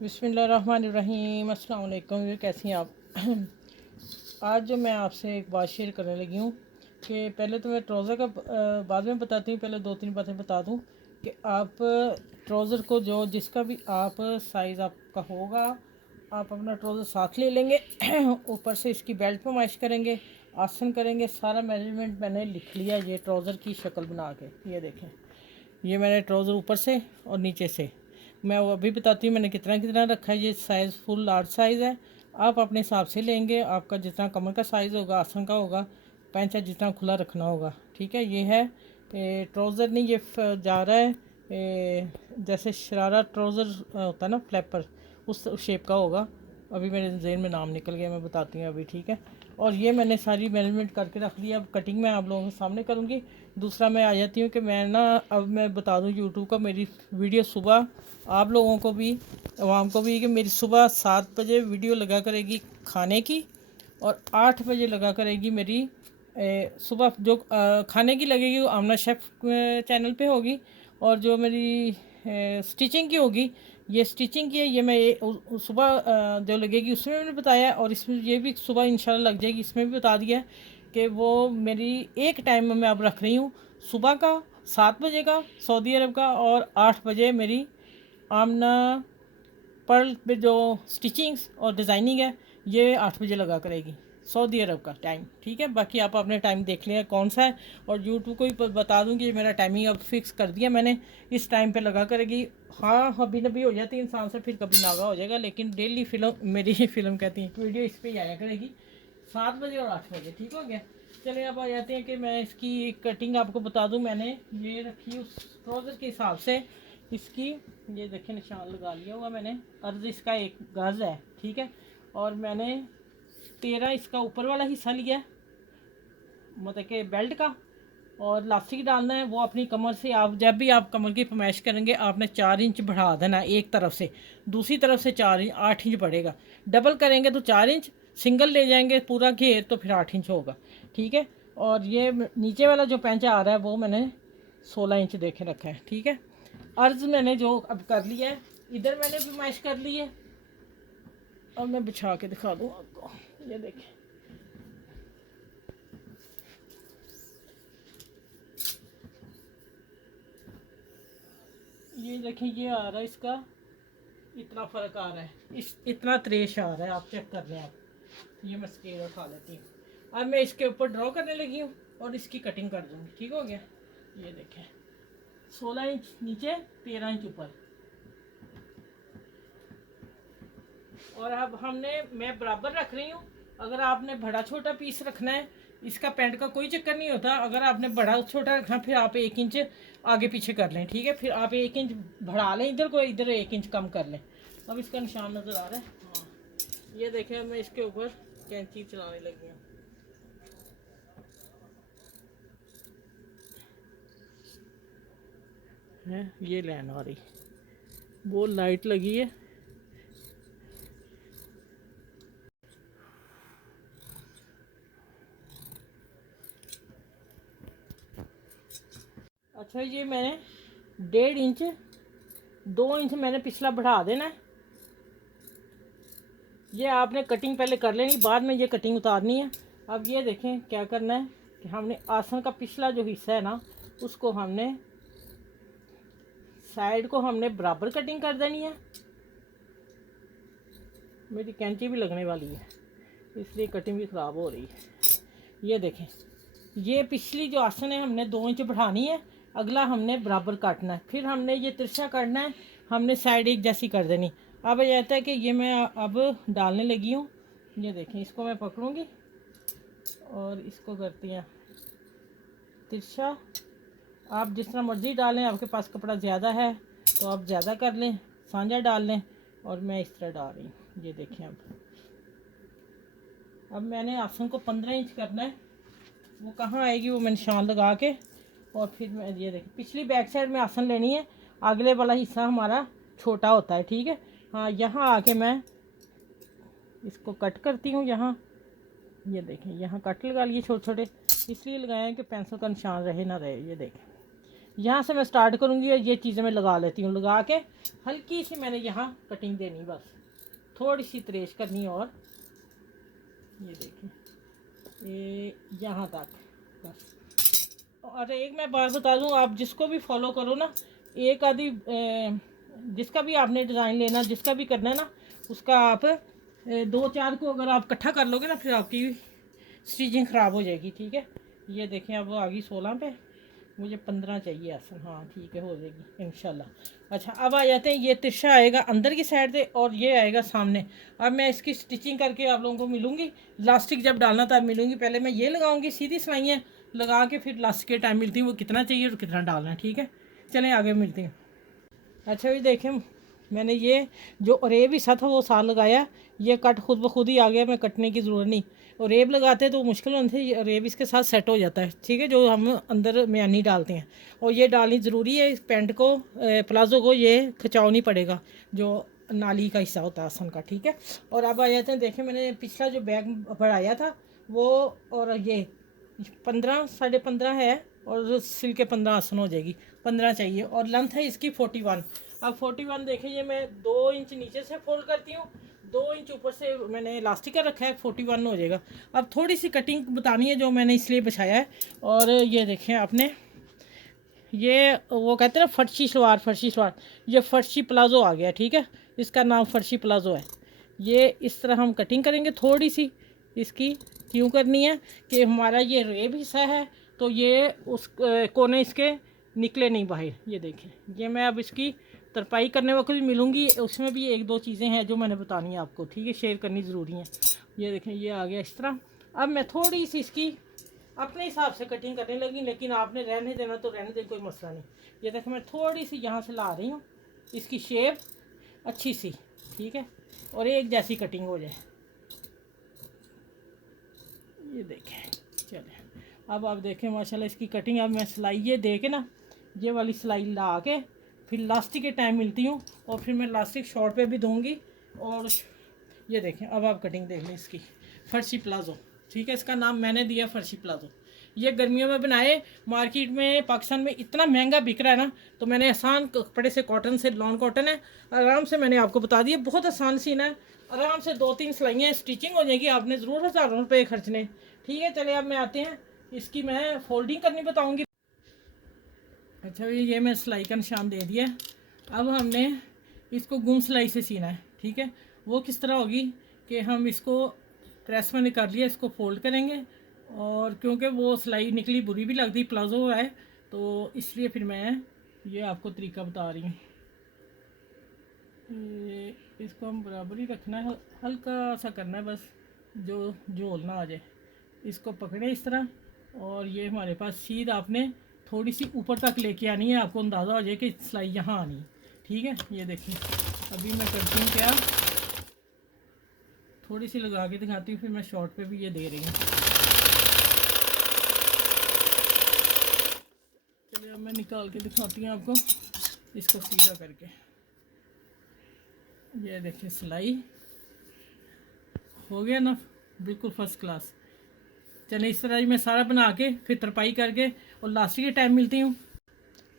बिस्मिल्लाहिर्रहमानिर्रहीम। अस्सलाम वालेकुम। ये कैसी हैं आप? आज जो मैं आपसे एक बात शेयर करने लगी हूँ कि पहले तो मैं ट्राउज़र का बाद में बताती हूँ, पहले दो तीन बातें बता दूँ कि आप ट्राउज़र को जो जिसका भी आप साइज़ आपका होगा, आप अपना ट्राउज़र साथ ले लेंगे। ऊपर से इसकी बेल्ट पर माइश करेंगे, आसन करेंगे। सारा मेजरमेंट मैंने लिख लिया ये ट्राउज़र की शक्ल बना के। ये देखें, ये मैंने ट्राउज़र ऊपर से और नीचे से मैं वो अभी बताती हूँ मैंने कितना कितना रखा है। ये साइज़ फुल लार्ज साइज़ है। आप अपने हिसाब से लेंगे, आपका जितना कमर का साइज़ होगा, आसन का होगा, पैंचा जितना खुला रखना होगा। ठीक है, ये है ट्राउज़र नहीं, ये जा रहा है जैसे शरारा ट्राउज़र होता है ना, फ्लैपर, उस शेप का होगा। अभी मेरे ज़हन में नाम निकल गया, मैं बताती हूँ अभी। ठीक है, और ये मैंने सारी मेजरमेंट करके रख लिया। अब कटिंग मैं आप लोगों के सामने करूँगी। दूसरा मैं आ जाती हूँ कि मैं ना, अब मैं बता दूँ यूट्यूब का, मेरी वीडियो सुबह आप लोगों को भी, आवाम को भी, कि मेरी सुबह 7 बजे वीडियो लगा करेगी खाने की, और 8 बजे लगा करेगी मेरी सुबह जो खाने की लगेगी वो आमना शेफ़ चैनल पे होगी। और जो मेरी स्टिचिंग की होगी, ये स्टिचिंग की है, ये मैं सुबह जो लगेगी उसमें मैंने बताया। और इसमें ये भी सुबह इंशाल्लाह लग जाएगी, इसमें भी बता दिया कि वो मेरी एक टाइम में मैं अब रख रही हूँ, सुबह का 7 बजे का सऊदी अरब का, और 8 बजे मेरी आमना पर्ल पे जो स्टिचिंग्स और डिज़ाइनिंग है, ये 8 बजे लगा करेगी सऊदी अरब का टाइम। ठीक है, बाकी आप अपने टाइम देख लें कौन सा है। और यूट्यूब को भी बता दूँ कि मेरा टाइमिंग अब फिक्स कर दिया मैंने, इस टाइम पे लगा करेगी। हाँ, हबी नबी हो जाती है इंसान से, फिर कभी नागा हो जाएगा, लेकिन डेली फिल्म मेरी ही फिल्म कहती हैं वीडियो इस पर ही आया करेगी 7 बजे और 8 बजे। ठीक हो गया। चलिए अब आ जाते हैं कि मैं इसकी कटिंग आपको बता दूं। मैंने ये रखी उस ट्राउज़र के हिसाब से इसकी, ये देखिए निशान लगा लिया हुआ मैंने। अर्ज इसका 1 गज़ है। ठीक है, और मैंने 13 इसका ऊपर वाला हिस्सा लिया, मतलब कि बेल्ट का। और लास्टिक डालना है वो अपनी कमर से। आप जब भी आप कमर की फरमाइश करेंगे, आपने 4 इंच बढ़ा देना है एक तरफ से, दूसरी तरफ से 4 इंच, 8 इंच बढ़ेगा। डबल करेंगे तो 4 इंच, सिंगल ले जाएंगे पूरा घेर तो फिर 8 इंच होगा। ठीक है, और ये नीचे वाला जो पैंचा आ रहा है वो मैंने 16 इंच देखे रखा है। ठीक है, अर्ज मैंने जो अब कर लिया है, इधर मैंने फरमाइश कर ली है। अब मैं बिछा के दिखा दूँ आपको, ये देखें। ये देखें, ये आ रहा है इसका, इतना फ़र्क आ रहा है, इस इतना त्रेश आ रहा है, आप चेक कर लें आप। ये मैं स्केल उठा लेती हूँ। अब मैं इसके ऊपर ड्रॉ करने लगी हूँ और इसकी कटिंग कर दूँगी। ठीक हो गया। ये देखें, 16 इंच नीचे, 13 इंच ऊपर। और अब हमने, मैं बराबर रख रही हूँ। अगर आपने बड़ा छोटा पीस रखना है, इसका पैंट का कोई चक्कर नहीं होता। अगर आपने बड़ा छोटा रखना, फिर आप 1 इंच आगे पीछे कर लें। ठीक है, फिर आप 1 इंच बढ़ा लें इधर को, इधर 1 इंच कम कर लें। अब इसका निशान नज़र आ रहा है। हाँ, ये देखें, मैं इसके ऊपर कैंची चलाने लगी हूँ। ये लाइन आ रही, वो लाइट लगी है। अच्छा, ये मैंने 1.5 इंच, 2 इंच मैंने पिछला बढ़ा देना है। ये आपने कटिंग पहले कर लेनी, बाद में ये कटिंग उतारनी है। अब ये देखें क्या करना है कि हमने आसन का पिछला जो हिस्सा है ना, उसको हमने साइड को हमने बराबर कटिंग कर देनी है। मेरी कैंची भी लगने वाली है, इसलिए कटिंग भी ख़राब हो रही है। ये देखें, ये पिछली जो आसन है हमने 2 इंच बढ़ानी है। अगला हमने बराबर काटना है, फिर हमने ये तिरछा करना है, हमने साइड एक जैसी कर देनी। अब ये कहता है कि ये मैं अब डालने लगी हूँ। ये देखें, इसको मैं पकड़ूँगी और इसको करती हैं तिरछा। आप जिस तरह मर्ज़ी डालें, आपके पास कपड़ा ज़्यादा है तो आप ज़्यादा कर लें, सांझा डाल लें। और मैं इस तरह डाल रही हूँ। ये देखें, अब मैंने आसन को 15 इंच करना है। वो कहाँ आएगी वो मैं निशान लगा के, और फिर मैं ये देखें, पिछली बैक साइड में आसन लेनी है। अगले वाला हिस्सा हमारा छोटा होता है। ठीक है, हाँ, यहाँ आके मैं इसको कट करती हूँ। यहाँ ये देखें, यहाँ कट लगा लिए छोटे छोटे, इसलिए लगाए हैं कि पेंसिल का निशान रहे ना रहे। ये देखें, यहाँ से मैं स्टार्ट करूँगी और ये चीज़ें मैं लगा लेती हूँ। लगा के हल्की सी मैंने यहाँ कटिंग देनी, बस थोड़ी सी त्रेश करनी। और ये देखिए ये यहाँ तक बस। और एक मैं बात बता दूँ, आप जिसको भी फॉलो करो ना, एक आधी जिसका भी आपने डिज़ाइन लेना, जिसका भी करना है ना, उसका आप 2-4 को अगर आप इकट्ठा कर लोगे ना, फिर आपकी स्टिचिंग ख़राब हो जाएगी। ठीक है, ये देखें अब आ गई 16 पे, मुझे 15 चाहिए आसन। हाँ ठीक है, हो जाएगी इंशाल्लाह। अच्छा अब आ जाते हैं, ये तिरछा आएगा अंदर की साइड से और ये आएगा सामने। अब मैं इसकी स्टिचिंग करके आप लोगों को मिलूँगी, लास्टिक जब डालना तब मिलूँगी। पहले मैं ये लगाऊँगी, सीधी सिलाइयाँ लगा के फिर लास्ट के टाइम मिलती हूँ वो कितना चाहिए और कितना डालना है। ठीक है, चलें आगे मिलती हूँ। अच्छा भी देखें, मैंने ये जो अरेब हिस्सा था वो साथ लगाया, ये कट खुद ब खुद ही आ गया, मैं कटने की ज़रूरत नहीं। और रेब लगाते तो मुश्किल होती है, रेब इसके साथ सेट हो जाता है। ठीक है, जो हम अंदर म्यानी डालते हैं, और ये डालनी ज़रूरी है। इस पैंट को प्लाज़ो को ये खिंचाव नहीं पड़ेगा, जो नाली का हिस्सा होता है आसन का। ठीक है, और अब आ जाते हैं, देखें मैंने पिछला जो बैग बढ़ाया था वो, और ये 15 15.5 है, और सिल के 15 आसन हो जाएगी। 15 चाहिए, और लेंथ है इसकी 41। अब 41 देखें, ये मैं 2 इंच नीचे से फोल्ड करती हूँ, 2 इंच ऊपर से मैंने इलास्टिक का रखा है, 41 हो जाएगा। अब थोड़ी सी कटिंग बतानी है जो मैंने इसलिए बछाया है। और ये देखें आपने, ये वो कहते हैं ना फर्शी सलवार, फर्शी सलवार, ये फर्शी प्लाज़ो आ गया। ठीक है, इसका नाम फर्शी प्लाज़ो है। ये इस तरह हम कटिंग करेंगे थोड़ी सी इसकी। क्यों करनी है कि हमारा ये रेब हिस्सा है, तो ये उस कोने इसके निकले नहीं बाहर। ये देखें, ये मैं अब इसकी तरपाई करने वक्त भी मिलूँगी, उसमें भी 1-2 चीज़ें हैं जो मैंने बतानी है आपको। ठीक है, शेयर करनी ज़रूरी है। ये देखें, ये आ गया इस तरह। अब मैं थोड़ी सी इसकी अपने हिसाब से कटिंग करने लगी, लेकिन आपने रहने देना तो रहने दे, कोई मसला नहीं। ये देखें, मैं थोड़ी सी यहाँ से ला रही हूँ, इसकी शेप अच्छी सी। ठीक है, और एक जैसी कटिंग हो जाए। ये देखें, चले अब आप देखें माशाल्लाह इसकी कटिंग। अब मैं सिलाई ये दे के ना, ये वाली सिलाई ला के फिर लास्टिक के टाइम मिलती हूँ, और फिर मैं लास्टिक शॉर्ट पे भी दूँगी। और ये देखें, अब आप कटिंग देख लें इसकी, फर्शी प्लाज़ो। ठीक है, इसका नाम मैंने दिया फर्शी प्लाज़ो। ये गर्मियों में बनाए, मार्केट में पाकिस्तान में इतना महंगा बिक रहा है ना, तो मैंने आसान कपड़े से, कॉटन से, लॉन कॉटन है, आराम से मैंने आपको बता दिया, बहुत आसान सीना है। आराम से 2-3 सिलाइयाँ स्टिचिंग हो जाएगी, आपने ज़रूर हज़ारों रुपये खर्चने। ठीक है, चले अब मैं आते हैं, इसकी मैं फोल्डिंग करनी बताऊँगी। अच्छा भाई, ये मैं सिलाई का निशान दे दिया। अब हमने इसको गुम सिलाई से सीना है। ठीक है, वो किस तरह होगी कि हम इसको प्रेस मैंने कर लिया, इसको फोल्ड करेंगे, और क्योंकि वो सिलाई निकली बुरी भी लगती, प्लाज़ो है, तो इसलिए फिर मैं ये आपको तरीका बता रही हूँ। इसको हम बराबर ही रखना है, हल्का सा करना है बस, जो झोल ना आ जाए। इसको पकड़े इस तरह, और ये हमारे पास सीध आपने थोड़ी सी ऊपर तक लेके आनी है, आपको अंदाज़ा हो जाए कि सिलाई यहाँ आनी है। ठीक है, ये देखिए अभी मैं करती हूँ क्या, थोड़ी सी लगा के दिखाती हूँ, फिर मैं शॉर्ट पे भी ये दे रही हूँ। चलिए अब मैं निकाल के दिखाती हूँ आपको, इसको सीधा करके। ये देखिए सिलाई हो गया ना, बिल्कुल फर्स्ट क्लास। चलिए इस तरह ही मैं सारा बना के फिर तरपाई करके और लास्ट के टाइम मिलती हूँ।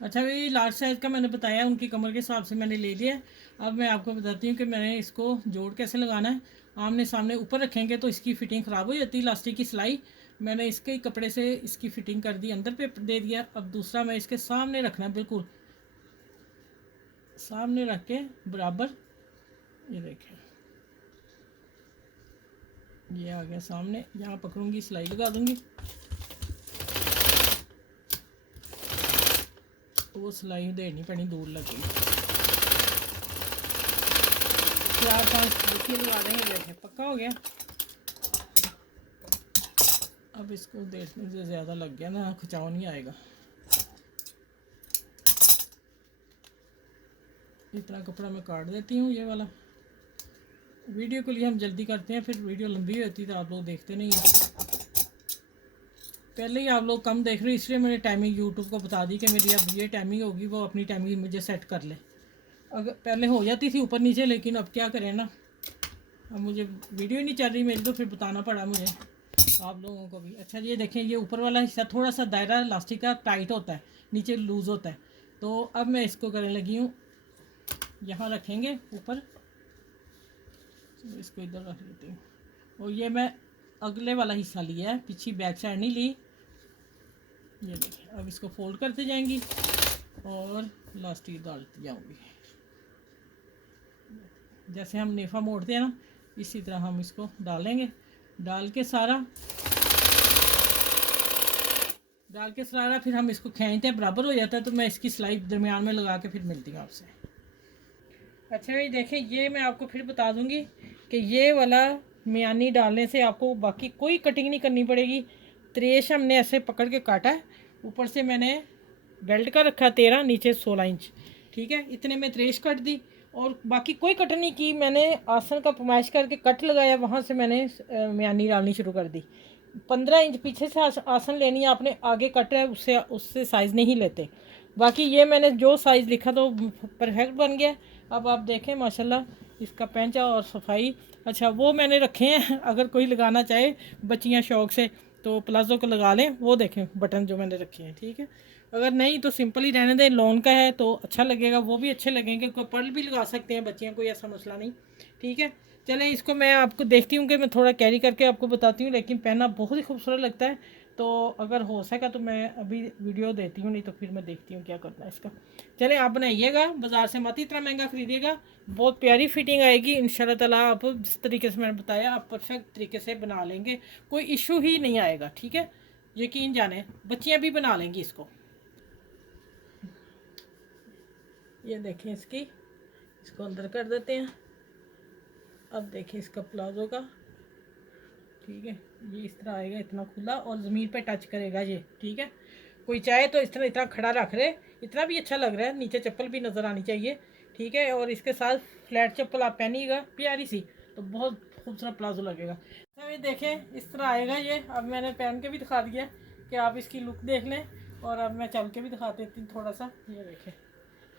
अच्छा भाई, लार्ज साइज़ का मैंने बताया, उनकी कमर के हिसाब से मैंने ले लिया। अब मैं आपको बताती हूँ कि मैंने इसको जोड़ कैसे लगाना है। आमने सामने ऊपर रखेंगे तो इसकी फ़िटिंग ख़राब हो जाती है, इलास्टिक की सिलाई। मैंने इसके कपड़े से इसकी फ़िटिंग कर दी, अंदर पे दे दिया। अब दूसरा मैं इसके सामने रखना है, बिल्कुल सामने रख के बराबर। ये देखें, ये आ गया सामने, यहाँ पकड़ूंगी, सिलाई लगा दूंगी, वो सिलाई देनी पड़ी, दूर लगी। 4-5 देखिए लगा देंगे। देखें पक्का हो गया। अब इसको देखने से ज़्यादा लग गया ना, खिंचाव नहीं आएगा। इतना कपड़ा मैं काट देती हूँ, ये वाला। वीडियो के लिए हम जल्दी करते हैं, फिर वीडियो लंबी होती है तो आप लोग देखते नहीं हैं। पहले ही आप लोग कम देख रहे हैं, इसलिए मैंने टाइमिंग यूट्यूब को बता दी कि मेरी अब ये टाइमिंग होगी, वो अपनी टाइमिंग मुझे सेट कर ले। अगर पहले हो जाती थी ऊपर नीचे, लेकिन अब क्या करें ना, अब मुझे वीडियो ही नहीं चल रही मेरी, तो फिर बताना पड़ा मुझे आप लोगों को भी। अच्छा ये देखें, ये ऊपर वाला हिस्सा थोड़ा सा दायरा इलास्टिक का टाइट होता है, नीचे लूज़ होता है। तो अब मैं इसको करने लगी हूँ, यहाँ रखेंगे ऊपर, इसको इधर रख लेती हूँ। और ये मैं अगले वाला हिस्सा लिया है, पीछे बैक साइड नहीं ली। ये देखिए, अब इसको फोल्ड करते जाएंगी और इलास्टिक डालती जाऊँगी। जैसे हम नेफा मोड़ते हैं ना, इसी तरह हम इसको डालेंगे। डाल के सारा फिर हम इसको खींचते हैं, बराबर हो जाता है तो मैं इसकी सिलाई दरमियान में लगा के फिर मिलती हूँ आपसे। अच्छा ये देखें, ये मैं आपको फिर बता दूंगी कि ये वाला मियानी डालने से आपको बाकी कोई कटिंग नहीं करनी पड़ेगी। त्रेश हमने ऐसे पकड़ के काटा है, ऊपर से मैंने बेल्ट का रखा 13, नीचे 16 इंच, ठीक है। इतने में त्रेश कट दी और बाकी कोई कट नहीं की। मैंने आसन का पमाइश करके कट लगाया, वहाँ से मैंने मियानी डालनी शुरू कर दी। 15 इंच पीछे से आसन लेनी है आपने, आगे कट है उससे उससे साइज़ नहीं लेते। बाकी ये मैंने जो साइज़ लिखा तो परफेक्ट बन गया। अब आप देखें माशाल्लाह इसका पैंचा और सफाई। अच्छा वो मैंने रखे हैं, अगर कोई लगाना चाहे बच्चियाँ शौक से तो प्लाज़ो को लगा लें। वो देखें बटन जो मैंने रखे हैं, ठीक है। अगर नहीं तो सिंपल ही रहने दें, लॉन का है तो अच्छा लगेगा, वो भी अच्छे लगेंगे। कोई पर्ल भी लगा सकते हैं बच्चियाँ, कोई ऐसा मसला नहीं, ठीक है। चलें इसको मैं आपको देखती हूँ कि मैं थोड़ा कैरी करके आपको बताती हूँ, लेकिन पहनना बहुत ही खूबसूरत लगता है। तो अगर हो सका तो मैं अभी वीडियो देती हूँ, नहीं तो फिर मैं देखती हूँ क्या करना है इसका। चलें आप बनाइएगा, बाज़ार से मत इतना महंगा ख़रीदिएगा, बहुत प्यारी फिटिंग आएगी इंशाल्लाह ताला। आप जिस तरीके से मैंने बताया आप परफेक्ट तरीके से बना लेंगे, कोई इशू ही नहीं आएगा, ठीक है। यकीन जाने बच्चियाँ भी बना लेंगी इसको। ये देखें इसको अंदर कर देते हैं। अब देखिए इसका प्लाजो का, ठीक है, ये इस तरह आएगा, इतना खुला और ज़मीन पे टच करेगा ये, ठीक है। कोई चाहे तो इस तरह इतना खड़ा रख ले, इतना भी अच्छा लग रहा है। नीचे चप्पल भी नज़र आनी चाहिए, ठीक है। और इसके साथ फ्लैट चप्पल आप पहनिएगा प्यारी सी, तो बहुत खूबसूरत प्लाजो लगेगा। तो ये देखें इस तरह आएगा ये। अब मैंने पहन के भी दिखा दिया कि आप इसकी लुक देख लें, और अब मैं चल के भी दिखा देती हूँ थोड़ा सा। ये देखें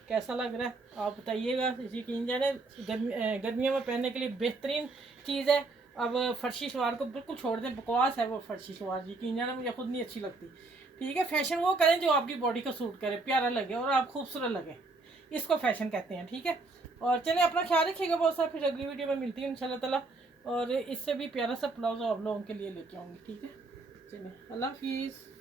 कैसा लग रहा है, आप बताइएगा। यकीन जाने गर्मियों में पहनने के लिए बेहतरीन चीज़ है। अब फर्शी शलवार को बिल्कुल छोड़ दें, बकवास है वो फर्शी शलवार, यकीन जाना मुझे खुद नहीं अच्छी लगती, ठीक है। फैशन वो करें जो आपकी बॉडी को सूट करे, प्यारा लगे और आप खूबसूरत लगे, इसको फैशन कहते हैं, ठीक है। और चलिए अपना ख्याल रखिएगा बहुत सारा, फिर अगली वीडियो में मिलती हूँ इंशाल्लाह ताला। और इससे भी प्यारा सा प्लाजो आप लोगों के लिए लेके आऊँगी, ठीक है। चलिए अल्लाह हाफिज़।